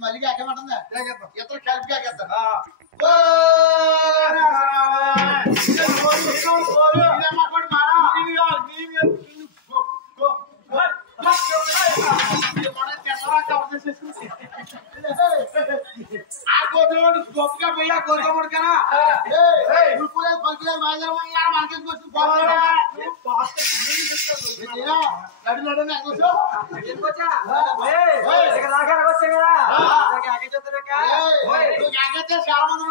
మళ్ళీ ఎక్కమంటుందా ఇతర కలిపి ఎక్కేస్తా ఆ కోసమోడు గొప్పగా పోయి ఆ కోసమోడు కదా ఉరుకులేదు పలుకులేదు మాయదారు మనకి చాలా మంది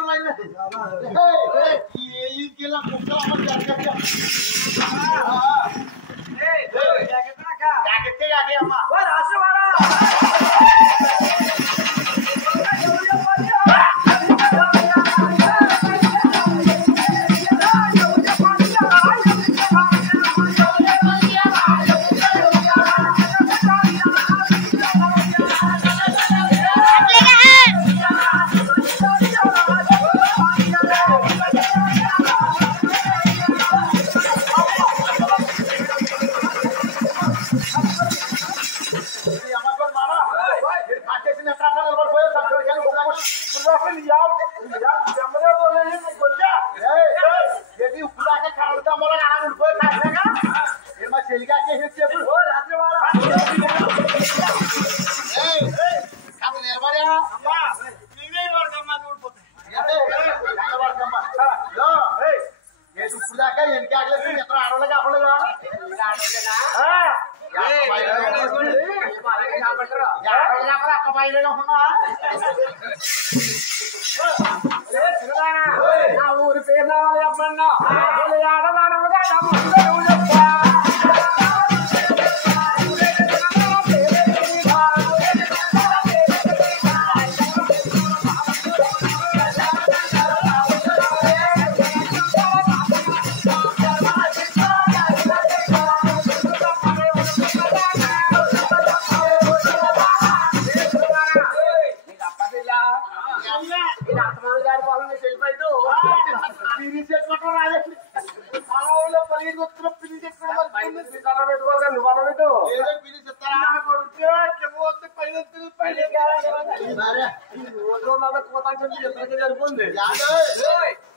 అమ్మా ఊరి పేరు రావాలి చెప్పన్నా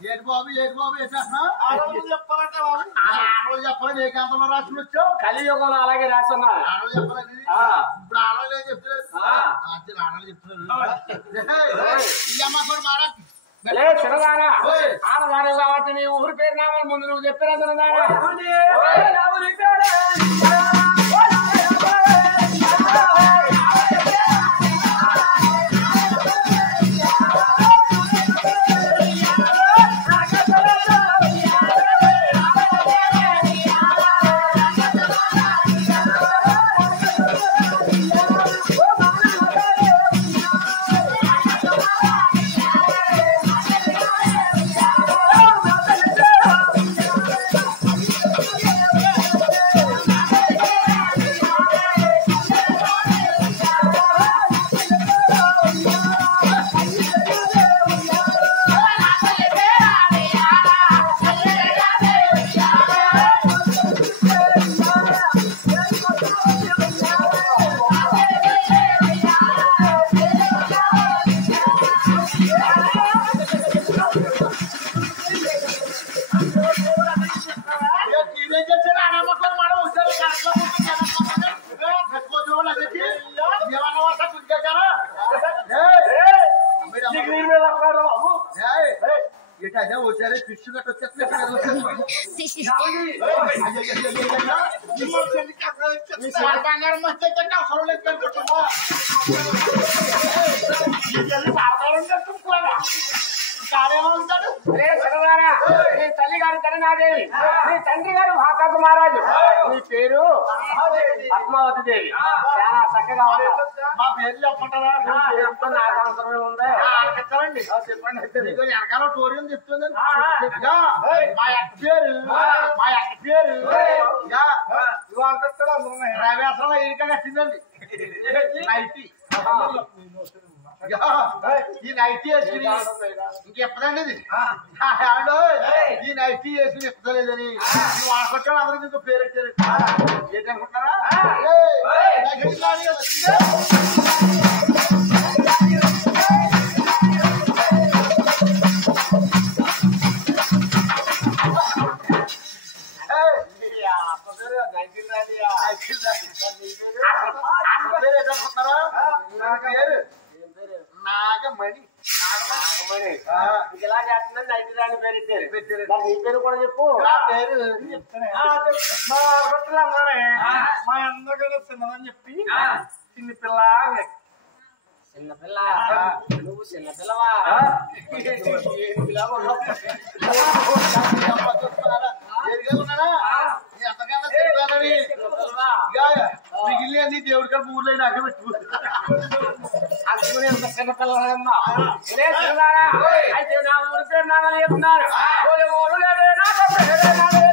ఏడు బాబు చెప్పాలంటే ఆడవాళ్ళు చెప్పాలి ఏ గంటలో రాసుకుని వచ్చావు కలియుగంలో అలాగే రాసున్నా ఆడవాళ్ళు చెప్పాలి ఇప్పుడు ఆడవాళ్ళు ఏం చెప్తున్నారు ఆడవాళ్ళు చెప్తున్నారు ఈ అమ్మ కూడా మారా చిన్నదానా ఆడదాని కాబట్టి నీ ఊరి పేరు నామని ముందు నువ్వు చెప్పినా చిన్నదానా ఫిష్ కట్ తల్లి గారు కరుణాదేవి నీ తండ్రి గారు భాకాత మహారాజు నీ పేరు పద్మావతి దేవి చాలా చక్కగా మా పేరు చెప్పంటారా నాకు అవసరమే ఉంది చెప్పండి చెప్పండి వెనకాల టోరియం చెప్తుంది మా అక్క పేరు రవేశ్వరం ఎరిక కట్టిందండి నైటీ ఈ నైటీ వేసుకుని ఇంకెప్పదండి ఇది ఈ నైటీ వేసుకుని ఎప్పలేదని నువ్వు ఆడుకొచ్చాడు అందరికి ఇంకో పేరు పెట్టారు ఏంటనుకుంటారా నాగమణి ఇలా చేస్తుందని నైట్ రాని పేరు పెట్టారు నీ పేరు కూడా చెప్పు నా పేరు మా అందరికీ చిన్నదని చెప్పి చిన్న పిల్ల చిన్నపిల్ల నువ్వు చిన్నపిల్లవా మిగిలిన అన్ని దేవుడి కాడ ఊర్లో నాకే పెట్టుకుంటా అందుకునే చిన్నపిల్లమ్మా అయితే నా ఊరి పేరు నాన్నని చెప్తున్నాను ఊరు లేదే నాకు పేరే నాలేదు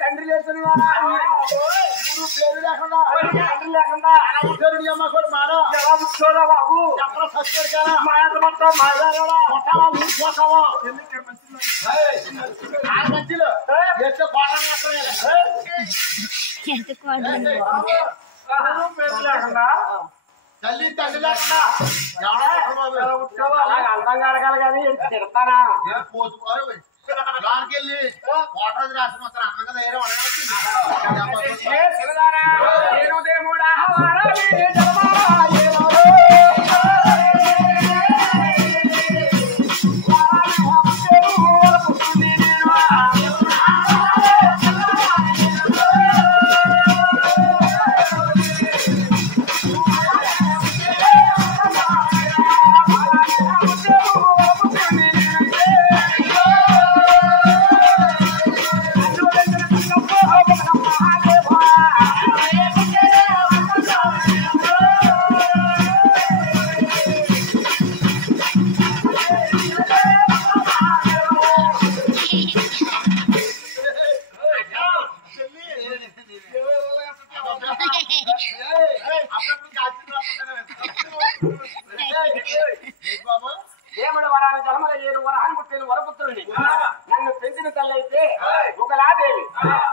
తండ్రి లేదని ఊరు పేరు లేకుండా తండ్రి లేకుండా అమ్మ కూడా మారా ఎలా కూర్చోరా బాబు చెప్పరా సచ్చాడు కదా మా ఎంత మొత్తం మాట్లాడాలా కొట్టావా ఊరు పోతావా మంచిలో చేస్తే పేరు లేకుండా తల్లి తండ్రి లేకుండా అలాగ అందంగా అడగాలి కానీ తిడతానా పోతుకోవాలి దానికెళ్ళి వాటర్ రాసిన వస్తారు అన్నంగా దగ్గర దేవుడు వరాన్ని జన్మల ఏను వరహాన్ని పుట్టిన వరపుత్రుడిని నన్ను పెంచిన తల్లి అయితే ఒకలాదేవి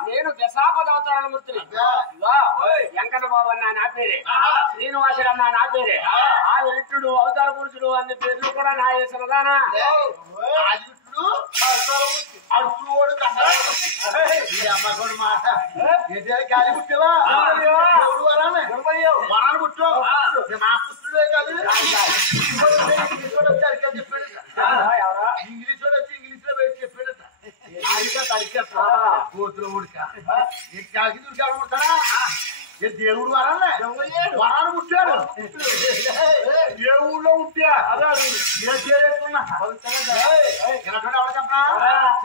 నేను దశాపదవతారాల మూర్తిని వెంకట బాబు అన్న నా పేరే శ్రీనివాసుడు అన్న నా పేరే ఆదిరుడు అవతార పురుషుడు అన్ని పేర్లు కూడా నా వేసినదానా అడుచుడు మాట గాలి పుట్టేవా వరాన్ని పుట్టు మా పుత్రుడే కాదు ఇంగ్లీష్ వచ్చి ఇంగ్లీష్ లో వేసి చెప్పాడట కోతులు ఉడక కాకి దుర్గాడుకుంటారా దేవుడు వరాలే వరాలు పుట్టాడు ఏ ఊళ్ళో పుట్టా అదే చెప్పనా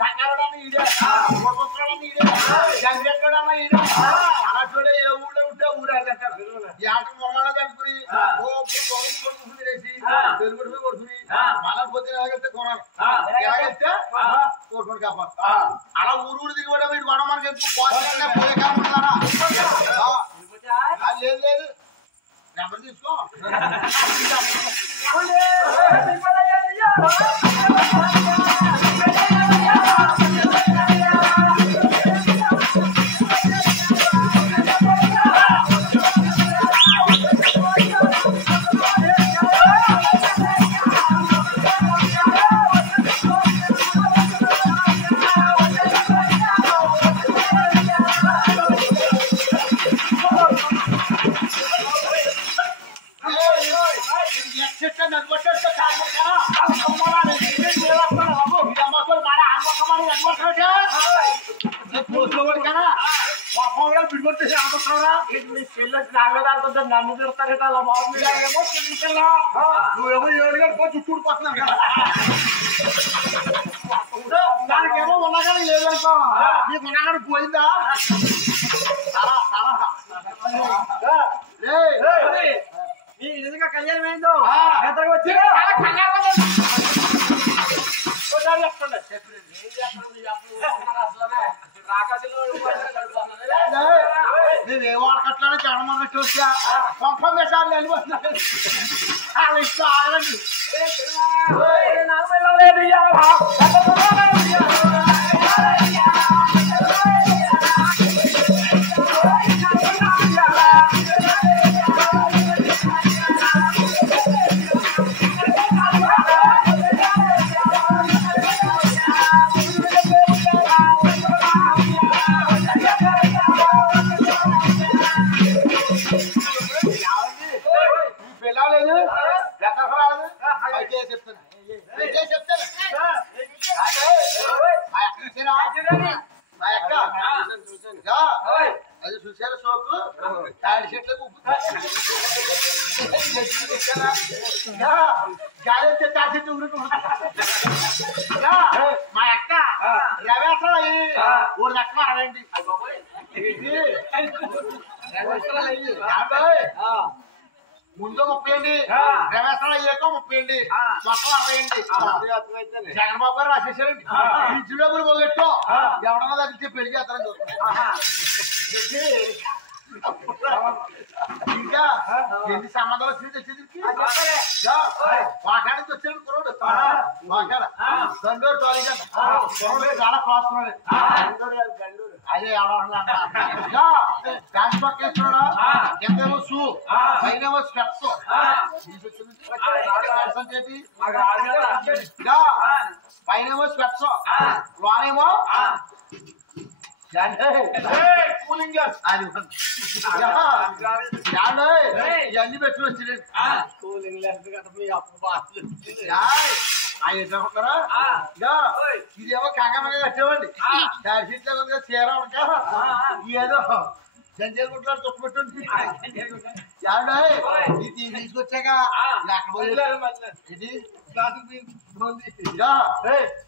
సంగారడాన్ని ఈడే కొడుకొక్కడాన్ని ఈడే గంగెక్కడాన్ని ఈడే అలా చూడే ఏ ఊళ్ళో ఉంటే ఊరే ఈ ఆట మొరగాడ కనుకుని కొడుకుని వేసి తెలుగుడిపై కొడుకుని మనం పోతే ఎలాగైతే కొనాలి ఎలాగైతే కోరుకుని కాపాడు అలా ఊరు దిగి కూడా వీడు గొడవ మనకి ఎందుకు పోయే కాకుండా లేదు లేదు నెంబర్ తీసుకో నన్ను తిడతారు అలా బాగుంది నువ్వేమో 7 గంటలు చుట్టూ పోతున్నావు కదా దానికేమో ఉన్నగానే లేదనుకో నీకు ఉన్నగానే పోయిందా నిజంగా కళ్యాణం అయిందో వచ్చి ఒకసారి చెప్పండి నేనేమో అడగట్లేదు జగన్మోహన్ రెడ్డి వచ్చా పంపం వేసారు వెళ్ళిపోతున్నారు వాళ్ళ ఇష్టం ఆగండి అది చూసారా సోకు తాడి చెట్లకు గాలి వచ్చే తాడి చెట్టు మా అక్క రవేసలు అయ్యి ఊరి లెక్క మారండి ముందు 30 అండి రవేసలు అయ్యాక 30 అండి మొత్తం 60 అండి జగన్బాబు గారు రాసేసారండి ఇంటి డబ్బులు పోగొట్టు ఎవరన్నా తగ్గితే పెళ్లి చేస్తారని చూస్తాను ఇంకా ఎన్ని సంబంధాలు వచ్చింది తెచ్చేది వాకాడ నుంచి వచ్చాడు కురవాడు వాకాడ గండూరు తోలిగంట చాలా కాస్తున్నాడు అదే డాన్స్ పక్క వేస్తున్నాడు ఎంతేమో షూ పైనేమో స్టెప్స్ పైనేమో స్టెప్స్ లోనేమో కూలింగ్ ఇవన్నీ పెట్టుకుని వచ్చింది ఇదేమో కాకమగా కట్టేవండి చార్ సీట్లో ఉంది చీర ఉండక ఏదో జంజల్ గుట్లాడు తొట్టుపెట్టుంది ఇది తీసుకొచ్చాక ఇది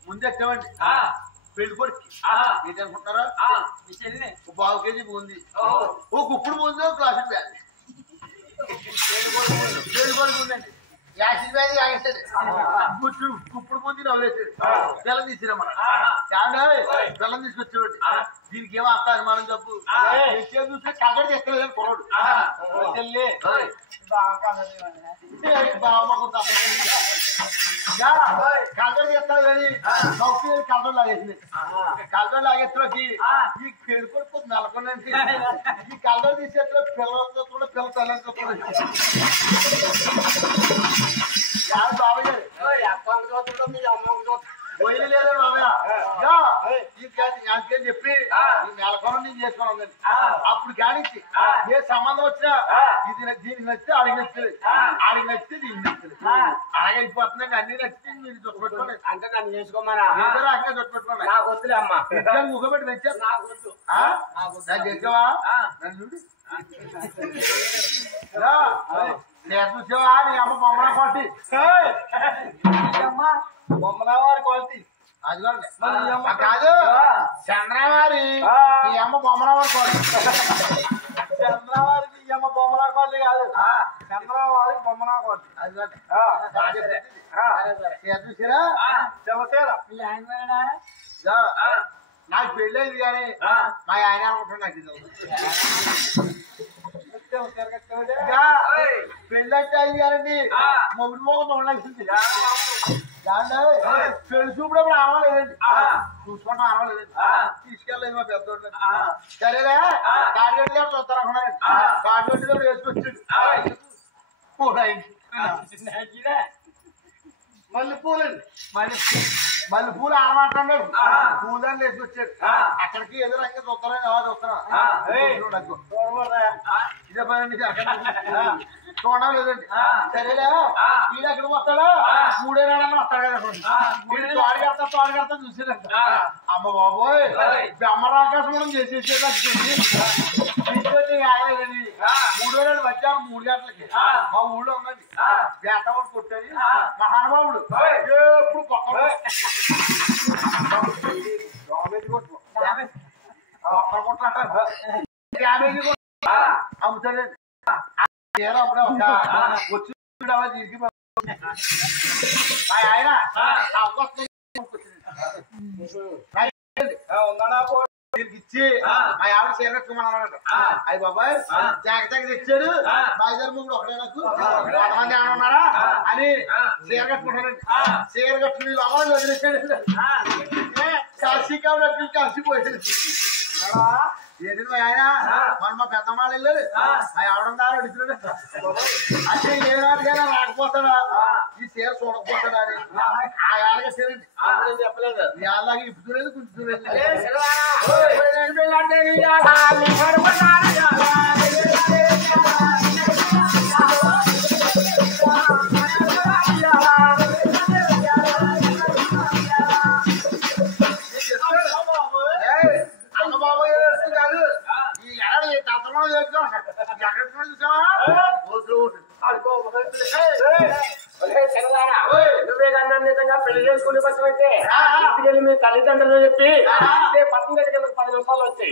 ముందు ఎట్టేవండి పెళ్లి కొడుకు ఏంటి అనుకుంటారా పావు కేజీ బూంది ఓ కుప్పుడు బూంది ఒక గ్లాసు బ్యాగ్ పెళ్లి కొడుకు ఉందండి యాసిడ్ బ్యాగ్ తాగేసాడు కుప్పుడు బూంది నవ్వులేసాడు బెల్లం తీసిరమ్మా బెల్లం తీసుకొచ్చేవాడు దీనికి ఏమో అంత అనుమానం చెప్పు చూస్తే కగడి తెక్కలేదు కుర్రాడు కలర్ చేస్తాడు కానీ నౌకీ కలర్ లాగేసింది కలర్ లాగేసరికి ఈ పెళ్లి కొడుకు నెలకొందండి ఈ కలర్ తీసేట్లో పిల్లలతో కూడా పిల్లల తల్లితో కూడా బాబాయ్ గారు పోయి లేదా బాబాయ్ ఇంకేం చెప్పి నెలకొన నేను చేసుకోవాలి అప్పుడు కానిచ్చి ఏ సంబంధం వచ్చినా ఇది దీనికి నచ్చితే ఆడికి నచ్చింది ఆడికి నచ్చితే దీనికి నచ్చింది అలాగే అయిపోతుందండి అన్ని నచ్చితే మీరు చుట్టుపెట్టుకోండి అంటే నన్ను చేసుకోమన్నా రకంగా చుట్టుపెట్టుకోండి నాకు వద్దులే అమ్మా ముగ్గబెట్టి పెంచారు నాకు వద్దు నాకు చేసావా నన్ను చూడు నేను చూసావా నీ అమ్మ బొమ్మల క్వాలిటీ బొమ్మలవారి క్వాలిటీ అది కాదు చంద్రవారి నీ అమ్మ బొమ్మలవారి క్వాలిటీ చంద్రవారికి ఈ అమ్మ బొమ్మలా క్వాలిటీ కాదు చంద్రవారి బొమ్మలా క్వాలిటీ అది చూసారా చెవసేరా నాకు పెళ్ళైంది కానీ మా ఆయన అనుకుంటున్నాడు పెళ్ళంటే అయింది కానండి మొగుడు మొగుడు ఉండాల్సింది పెళ్లి చూపుడప్పుడు ఆడలేదండి చూసుకోవడం ఆడలేదండి తీసుకెళ్ళలేదు మా పెద్దోడు సరేలే కాడిగడ్డి గారు చూస్తారు అనుకున్నారండి కాడిగడ్డి గారు వేసుకొచ్చాడు మల్లెపూలండి మల్లెపూలు ఆడమంటాడు పూలని వేసుకొచ్చాడు అక్కడికి ఏదో రంగా చూస్తారని ఎవరు చూస్తున్నా ఇదే పదండి చూడడం లేదండి సరేలే వీడు ఎక్కడికి వస్తాడా 3 ఏళ్ళన్నా వస్తాడు కదా వీడు తోడు కడతా చూసాడంట అమ్మ బాబోయ్ బ్రహ్మరాకాశం మనం చేసేసేది ఆయనని 3 ఏళ్ళు వచ్చాను 3 గంటలకి మా ఊళ్ళో ఉందండి వేటవాడు కొట్టని మహానుభావుడు ఎప్పుడు పక్కన కొట్టు అంటారు డ్యామేజ్ అమ్ముతాడండి అప్పుడే వచ్చి దీనికి ఆయన దీనికి ఇచ్చి మా ఆవిడ చీర కట్టుకోమన్నాడు. అయ్యి బాబాయ్ జాగ్రత్తగా తెచ్చాడు మా ఇద్దరు ముగ్గురు ఒకటే నాకు 100 మంది ఏమైనా ఉన్నారా అని చీర కట్టుకుంటానండి. చీర కట్టుకుని లోపల వదిలేసాడు. కాశీ కాబట్టి కలిసిపోయాడు. ఏంటి ఆయన మన మా పెద్దమ్మాళ్ళు వెళ్ళారు మా ఆవిడ దారి అడుగుతున్నాడు. అంటే ఏ నాటికైనా రాకపోతాడా ఈ చీర చూడకపోతాడా అని ఆ ఏళ్ళగా చీరండి చెప్పలేదు. ఏళ్ళగా ఇప్పులేదు కుంచుతులేదు. కాదు ఈ ఏడాది దత్తలో చేస్తావా నువ్వే కన్నా నిజంగా పెళ్లి చేసుకునే పచ్చమైతే ఇంటికెళ్ళి మీ తల్లిదండ్రులు చెప్పి పట్టణం దగ్గర 10 నిమిషాలు వచ్చాయి.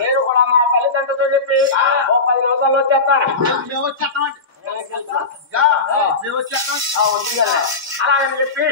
నేను కూడా మా తల్లిదండ్రులతో చెప్పి 10 నిమిషాలు వచ్చేస్తాను. మేము వచ్చేస్తామండి. అలాగని చెప్పి